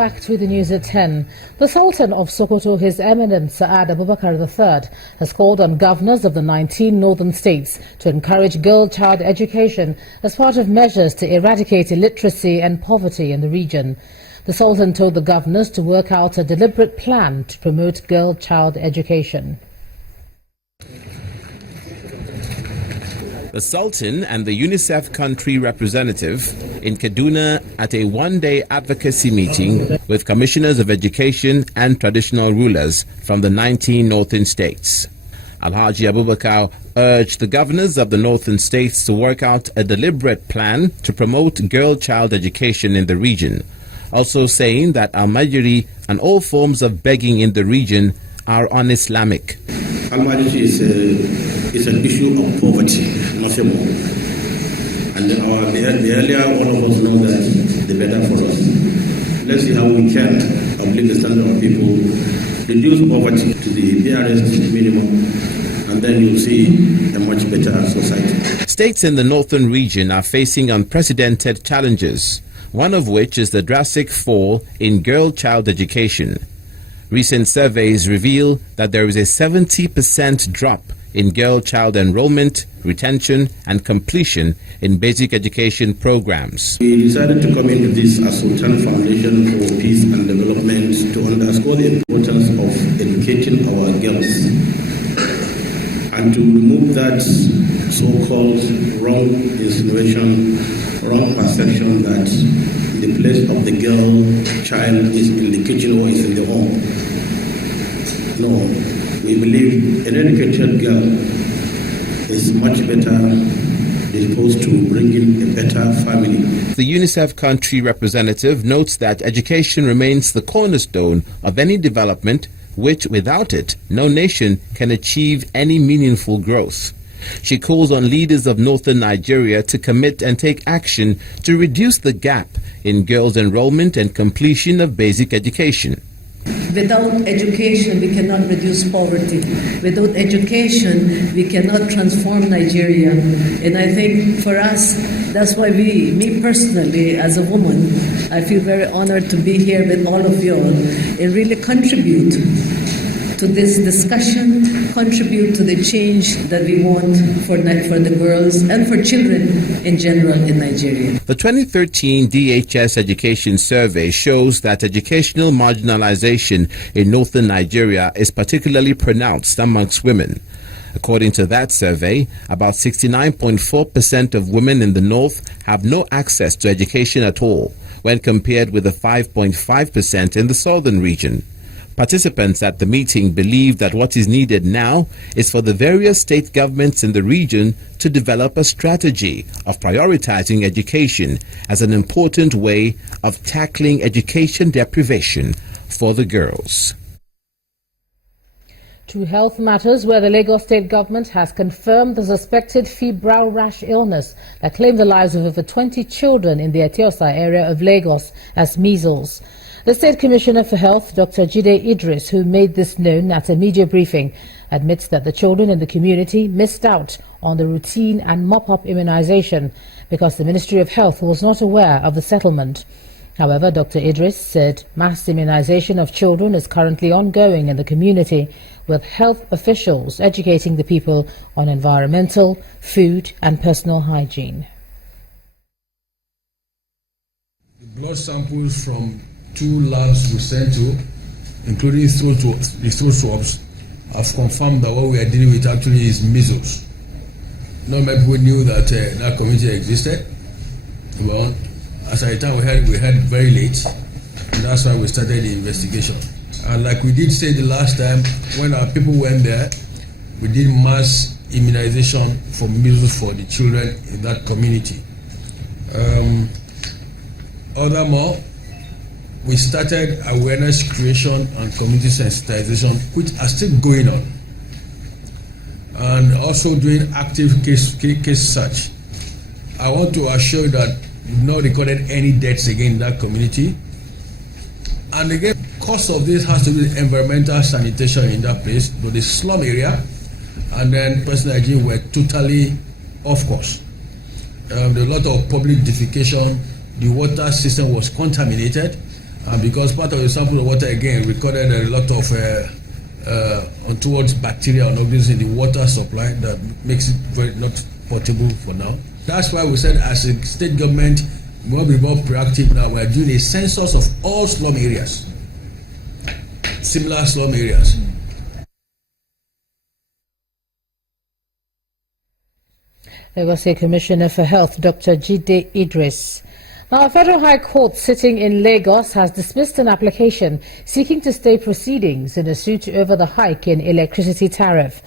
back to the news at 10. The Sultan of Sokoto, His Eminence Saad Abubakar III, has called on governors of the 19 northern states to encourage girl-child education as part of measures to eradicate illiteracy and poverty in the region. The Sultan told the governors to work out a deliberate plan to promote girl-child education. The Sultan and the UNICEF country representative in Kaduna at a one-day advocacy meeting with commissioners of education and traditional rulers from the 19 northern states. Alhaji Abubakar urged the governors of the northern states to work out a deliberate plan to promote girl-child education in the region, also saying that Al-Majiri and all forms of begging in the region are un-Islamic. Al-Majiri is an issue of poverty, nothing more. And the earlier all of us know that, the better for us. Let's see how we can uplift the standard of people, reduce poverty to the barest minimum, and then you'll see a much better society. States in the northern region are facing unprecedented challenges, one of which is the drastic fall in girl-child education. Recent surveys reveal that there is a 70% drop in girl-child enrollment, retention and completion in basic education programs. We decided to come into this as Sultan Foundation for Peace and Development to underscore the importance of educating our girls and to remove that so-called wrong insinuation, wrong perception that the place of the girl child is in the kitchen or is in the home. No. We believe an educated girl is much better disposed to bring in a better family. The UNICEF country representative notes that education remains the cornerstone of any development, which without it, no nation can achieve any meaningful growth. She calls on leaders of northern Nigeria to commit and take action to reduce the gap in girls' enrollment and completion of basic education. Without education, we cannot reduce poverty. Without education, we cannot transform Nigeria. And I think for us, that's why me personally, as a woman, I feel very honored to be here with all of you all and really contribute to this discussion, contribute to the change that we want for the girls and for children in general in Nigeria. The 2013 DHS Education Survey shows that educational marginalization in northern Nigeria is particularly pronounced amongst women. According to that survey, about 69.4% of women in the north have no access to education at all, when compared with the 5.5% in the southern region. Participants at the meeting believe that what is needed now is for the various state governments in the region to develop a strategy of prioritizing education as an important way of tackling education deprivation for the girls. To health matters, where the Lagos state government has confirmed the suspected febrile rash illness that claimed the lives of over 20 children in the Etiosa area of Lagos as measles. The State Commissioner for Health, Dr. Jide Idris, who made this known at a media briefing, admits that the children in the community missed out on the routine and mop-up immunization because the Ministry of Health was not aware of the settlement. However, Dr. Idris said mass immunization of children is currently ongoing in the community, with health officials educating the people on environmental, food and personal hygiene. The blood samples from 2 labs we sent to, including the throat swabs, have confirmed that what we are dealing with actually is measles. Not many people knew that that community existed. Well, as at the time we had very late, and that's why we started the investigation. And like we did say the last time, when our people went there, we did mass immunization for measles for the children in that community. Furthermore, we started awareness creation and community sensitization, which are still going on, and also doing active case search. I want to assure you that we've not recorded any deaths again in that community. And again, cause of this has to do with environmental sanitation in that place, but the slum area and then personal hygiene were totally off course. There was a lot of public defecation. The water system was contaminated, And because part of the sample of water again recorded a lot of untoward bacteria and organisms in the water supply that makes it very not potable for now. That's why we said as a state government, we will be more proactive now. We are doing a census of all slum areas, similar slum areas. Lagos State Commissioner for Health, Dr. Jide Idris. Now, a federal high court sitting in Lagos has dismissed an application seeking to stay proceedings in a suit over the hike in electricity tariff.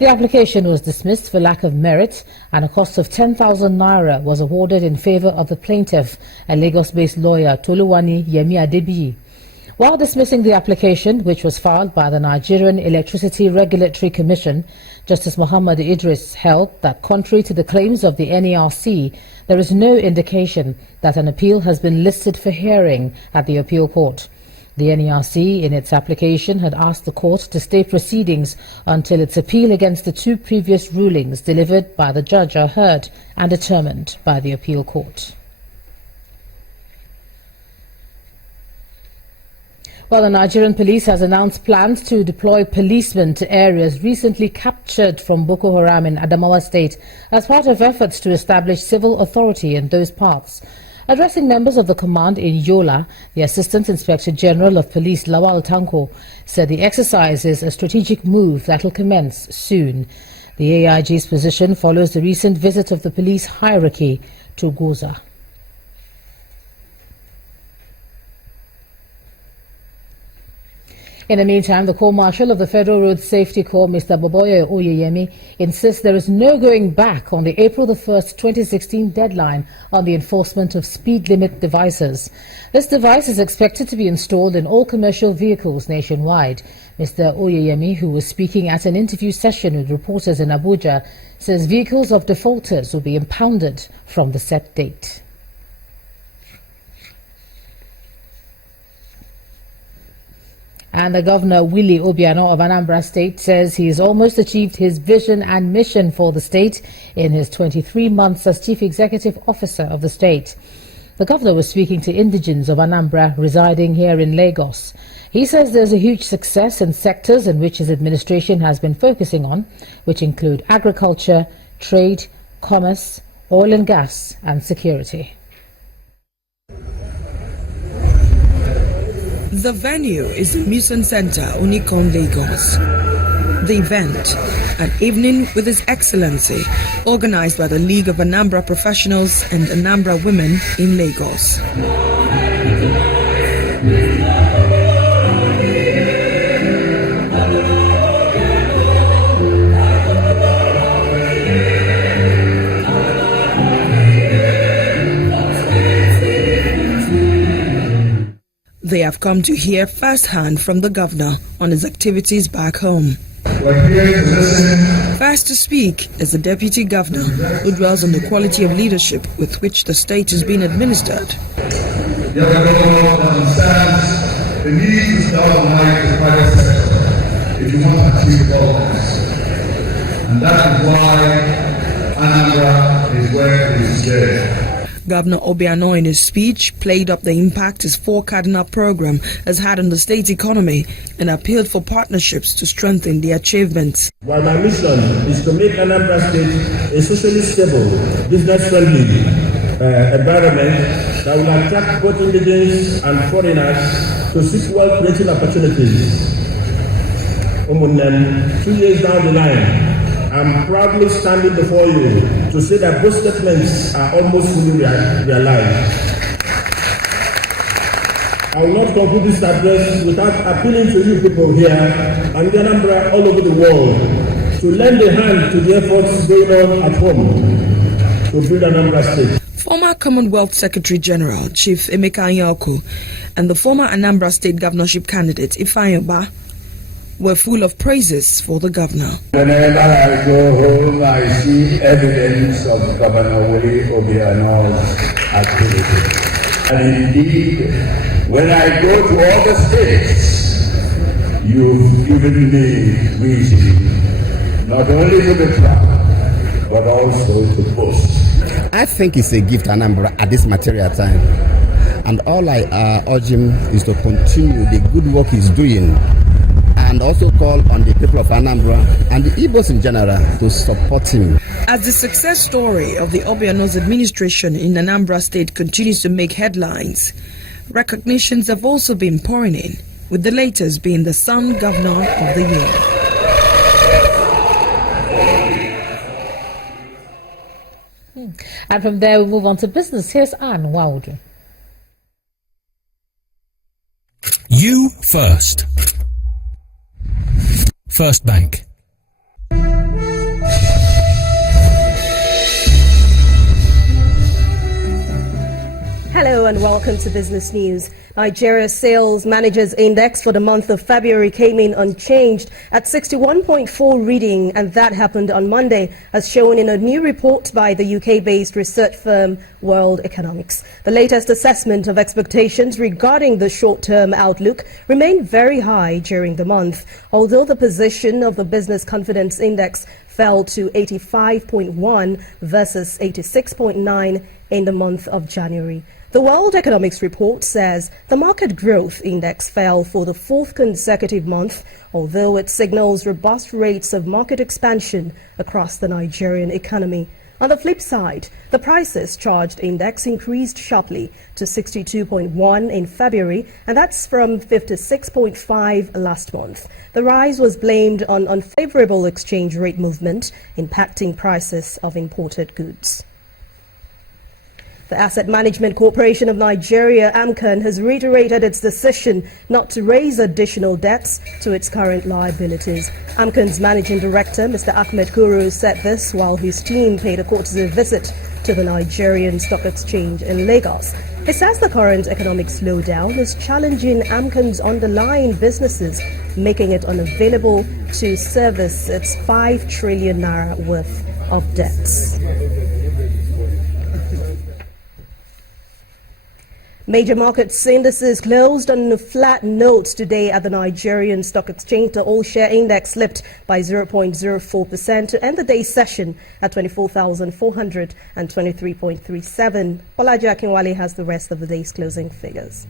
The application was dismissed for lack of merit, and a cost of 10,000 naira was awarded in favor of the plaintiff, a Lagos-based lawyer, Toluwani Yemi Adebiyi. While dismissing the application, which was filed by the Nigerian Electricity Regulatory Commission, Justice Muhammad Idris held that contrary to the claims of the NERC, there is no indication that an appeal has been listed for hearing at the appeal court. The NERC, in its application, had asked the court to stay proceedings until its appeal against the two previous rulings delivered by the judge are heard and determined by the appeal court. Well, the Nigerian police has announced plans to deploy policemen to areas recently captured from Boko Haram in Adamawa State as part of efforts to establish civil authority in those parts. Addressing members of the command in Yola, the Assistant Inspector General of Police Lawal Tanko said the exercise is a strategic move that will commence soon. The AIG's position follows the recent visit of the police hierarchy to Goza. In the meantime, the Corps Marshal of the Federal Road Safety Corps, Mr. Boboye Oyeyemi, insists there is no going back on the April 1st, 2016 deadline on the enforcement of speed limit devices. This device is expected to be installed in all commercial vehicles nationwide. Mr. Oyeyemi, who was speaking at an interview session with reporters in Abuja, says vehicles of defaulters will be impounded from the set date. And the Governor, Willie Obiano of Anambra State, says he has almost achieved his vision and mission for the state in his 23 months as Chief Executive Officer of the state. The Governor was speaking to indigents of Anambra residing here in Lagos. He says there's a huge success in sectors in which his administration has been focusing on, which include agriculture, trade, commerce, oil and gas, and security. The venue is the Museum Center, Unicon, Lagos. The event, an evening with His Excellency, organized by the League of Anambra Professionals and Anambra Women in Lagos. They have come to hear firsthand from the governor on his activities back home. First to speak is the deputy governor, who dwells on the quality of leadership with which the state is being administered. The government understands the need to galvanize the private sector if you want to achieve governance. And that is why Anambra is where it is today. Governor Obiano, in his speech, played up the impact his 4 cardinal program has had on the state's economy and appealed for partnerships to strengthen the achievements. While my mission is to make Anambra State a socially stable, business-friendly environment that will attract both indigenous and foreigners to seek wealth-creating opportunities. 2 years down the line, I'm proudly standing before you to say that both statements are almost fully realized. I will not conclude this address without appealing to you people here and Anambra all over the world to lend a hand to the efforts going on at home to build Anambra State. Former Commonwealth Secretary General Chief Emeka Anyaoku and the former Anambra State governorship candidate Ifeanyi Ubah were full of praises for the governor. Whenever I go home, I see evidence of Governor Willie Obiano's activity. And indeed, when I go to other states, you've given me reason not only to be proud, but also to boast. I think it's a gift to Anambra at this material time. And all I urge him is to continue the good work he's doing, and also call on the people of Anambra and the Igbos in general to support him. As the success story of the Obiano's administration in Anambra State continues to make headlines, recognitions have also been pouring in, with the latest being the Sun Governor of the Year. And from there, we move on to business. Here's Anne Waudu. You first. First Bank. Hello and welcome to Business News. Nigeria's Sales Managers Index for the month of February came in unchanged at 61.4 reading, and that happened on Monday, as shown in a new report by the UK-based research firm World Economics. The latest assessment of expectations regarding the short-term outlook remained very high during the month, although the position of the Business Confidence Index fell to 85.1 versus 86.9 in the month of January. The World Economics report says the market growth index fell for the fourth consecutive month, although it signals robust rates of market expansion across the Nigerian economy. On the flip side, the prices charged index increased sharply to 62.1 in February, and that's from 56.5 last month. The rise was blamed on unfavorable exchange rate movement, impacting prices of imported goods. The Asset Management Corporation of Nigeria, AMCON, has reiterated its decision not to raise additional debts to its current liabilities. AMCON's Managing Director, Mr. Ahmed Kuru, said this while his team paid a courtesy visit to the Nigerian Stock Exchange in Lagos. He says the current economic slowdown is challenging AMCON's underlying businesses, making it unavailable to service its 5 trillion naira worth of debts. Major markets indices closed on a flat note today at the Nigerian Stock Exchange. The all-share index slipped by 0.04% to end the day's session at 24,423.37. Bolaji Akinwale has the rest of the day's closing figures.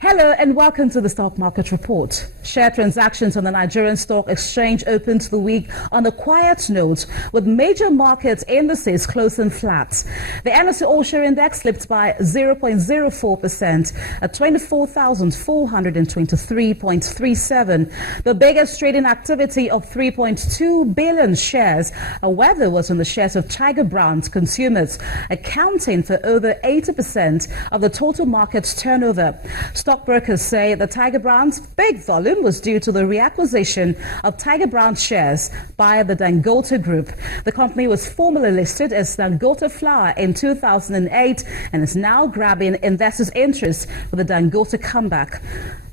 Hello and welcome to the Stock Market Report. Share transactions on the Nigerian Stock Exchange opened the week on a quiet note, with major market indices closing flat. The NSE All-Share Index slipped by 0.04% at 24,423.37. The biggest trading activity of 3.2 billion shares, however, was on the shares of Tiger Brands consumers, accounting for over 80% of the total market turnover. Stockbrokers say the Tiger Brands' big volume was due to the reacquisition of Tiger Brands shares by the Dangote Group. The company was formerly listed as Dangote Flour in 2008 and is now grabbing investors' interest with the Dangote comeback.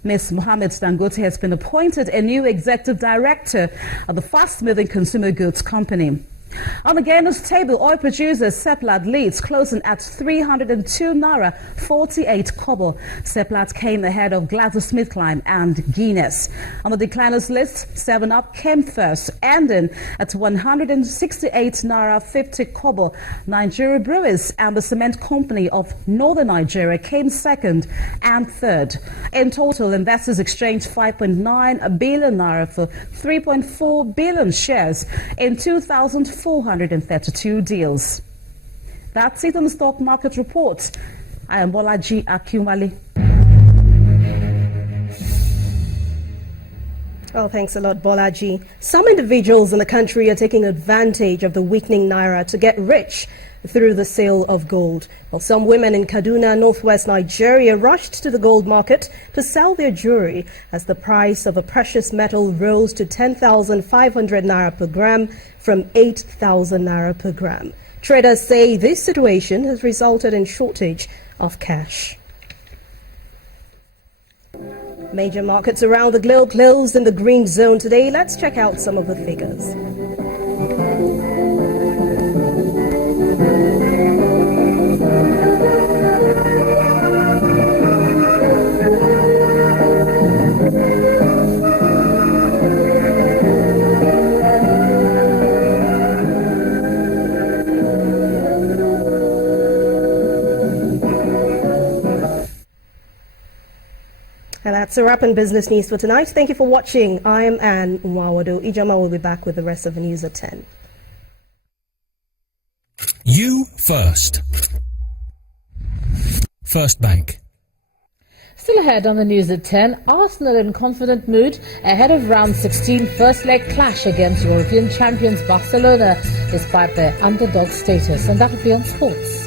Ms. Mohammed Dangote has been appointed a new executive director of the fast-moving consumer goods company. On the gainers table, oil producer Seplat leads, closing at 302 naira 48 kobo. Seplat came ahead of GlaxoSmithKline and Guinness. On the decliners list, 7up came first, ending at 168 naira 50 kobo. Nigeria Brewers and the Cement Company of Northern Nigeria came second and third. In total, investors exchanged 5.9 billion naira for 3.4 billion shares in 2,432 deals. That's it on the Stock Market Report. I am Bolaji Akinwale. Oh, thanks a lot, Bolaji. Some individuals in the country are taking advantage of the weakening naira to get rich through the sale of gold. Well, some women in Kaduna, northwest Nigeria, rushed to the gold market to sell their jewelry as the price of a precious metal rose to 10,500 naira per gram from 8,000 naira per gram. Traders say this situation has resulted in shortage of cash. Major markets around the globe closed in the green zone today. Let's check out some of the figures. That's a wrap on business news for tonight. Thank you for watching. I'm Anne Nwawado. Ijama will be back with the rest of the news at 10. You first. First Bank. Still ahead on the news at 10, Arsenal in confident mood ahead of round 16 first leg clash against European champions Barcelona despite their underdog status. And that will be on sports.